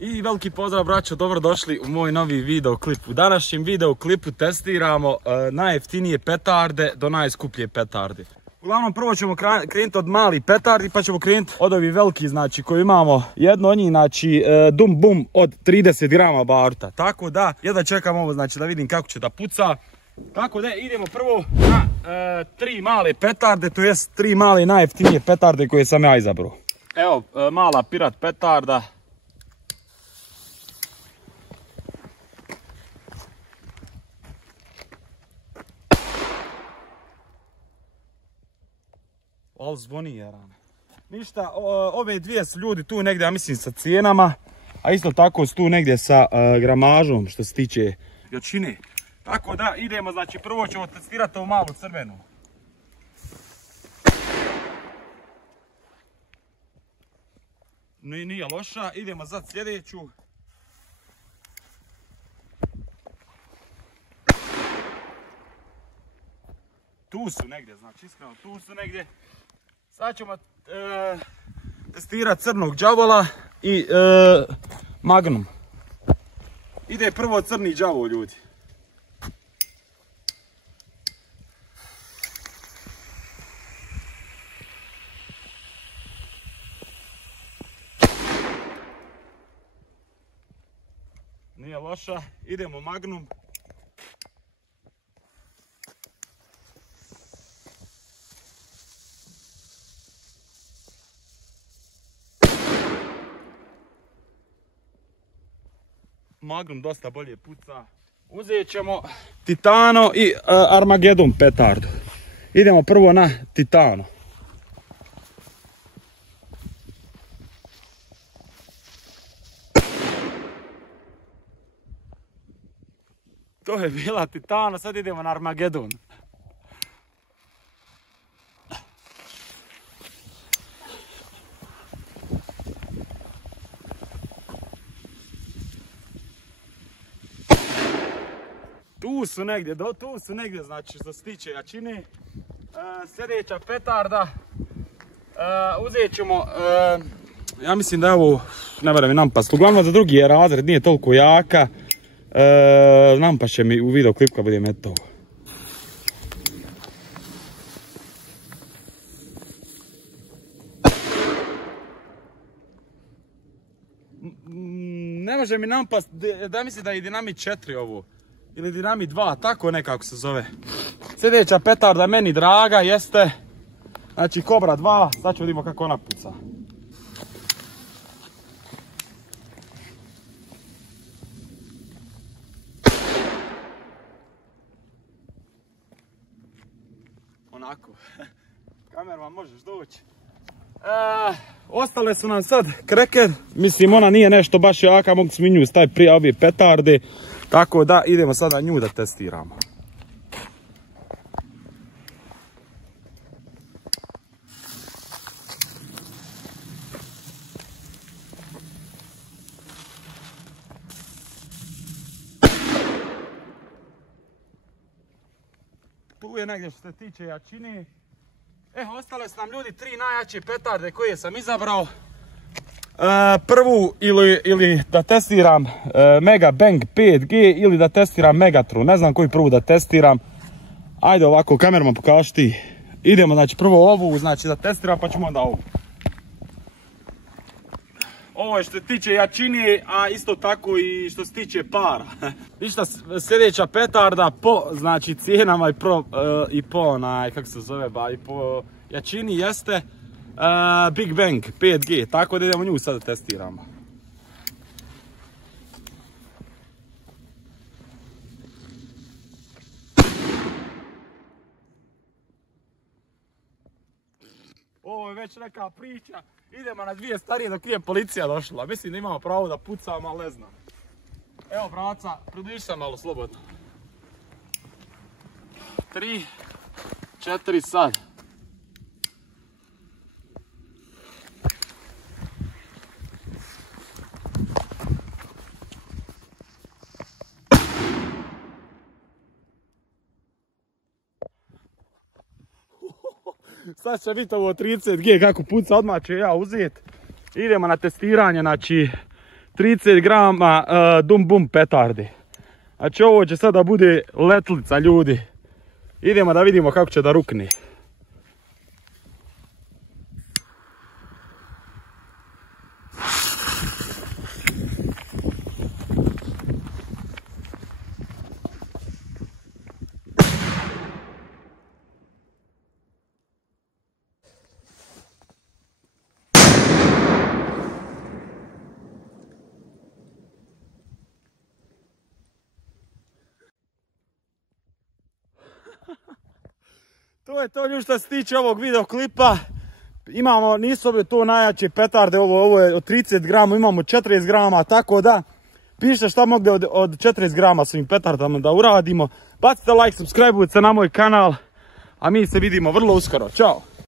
I veliki pozdrav braćo, dobrodošli u moj novi video klip. U današnjem video klipu testiramo najjeftinije petarde do najskuplje petarde. Uglavnom prvo ćemo krenuti od malih petardi pa ćemo krenuti od ovih veliki, znači koji imamo jedno od njih, znači Dum Bum od 30 grama baruta. Tako da jedva čekam ovo, znači da vidim kako će da puca. Tako da idemo prvo na tri male petarde, to jest tri male najjeftinije petarde koje sam ja izabrao. Evo mala Pirat petarda. Ali zvoni jerane. Ništa, ove dvije su ljudi tu negdje, ja mislim sa cijenama, a isto tako su tu negdje sa gramažom što se tiče jačine. Tako da idemo, znači prvo ćemo testirati ovu malu crvenu. Nije loša, idemo za sljedeću. Tu su negdje, znači iskreno tu su negdje. Sad ćemo testirati crnog đavola i Magnum. Ide prvo crni đavol, ljudi. Nije loša, idemo Magnum. Magnum dosta bolje puca. Uzet ćemo Titano i Armageddon petardu. Idemo prvo na Titano. To je bila Titano, sad idemo na Armageddon. Tu su negdje, znači što se tiče jačine. Sljedeća petarda, uzet ćemo, ja mislim da je ovo, ne verujem mi nampast, uglavnom za drugi je razred, nije toliko jaka. Nampast će mi u video klip kad budem metao. Ne može mi nampast, da mislim da je Dinamit 4 ovo. Ili Dinamit 2, tako nekako se zove. Sljedeća petarda meni draga jeste, znači Cobra 2, sad ću vidimo kako ona puca. Onako, kamerman možeš doći. Ostale su nam sad Kreker, mislim ona nije nešto baš jaka, mogu smo nju staviti prije ove petarde. Tako da idemo sada nju da testiramo. Tu je negdje što se tiče jačine. Ostale su nam ljudi tri najjače petarde koje sam izabrao. Prvu ili da testiram Mega Bang 5G ili da testiram Megatron, ne znam koju prvu da testiram. Ajde ovako, kamerman pokaži ti. Idemo znači prvo ovu, znači da testiram pa ćemo onda ovu. Ovo je što se tiče jačine, a isto tako i što se tiče para. Ništa, sljedeća petarda po znači cijenama i po onaj, kako se zove, i po jačini jeste Big Bang 5G, tako da idemo nju sada testiramo. Ovo je već neka priča, idemo na dvije starije dok nije policija došla, mislim da imamo pravo da pucamo, ali ne znam. Evo braca, približi se malo slobodno. 3, 4 sad. Sad će biti ovo 30G kako puca, odmah ću ja uzeti. Idemo na testiranje, znači 30 grama Dum Bum petardi. Znači ovo će sada bude letlica ljudi. Idemo da vidimo kako će da rukne. To je to ljudi što se tiče ovog videoklipa. Imamo, nisu ove to najjače petarde, ovo je od 30 grama, imamo 40 grama, tako da pišite šta mogu od 40 grama s ovim petardama da uradimo. Bacite like, subscribe se na moj kanal, a mi se vidimo vrlo uskoro. Ćao!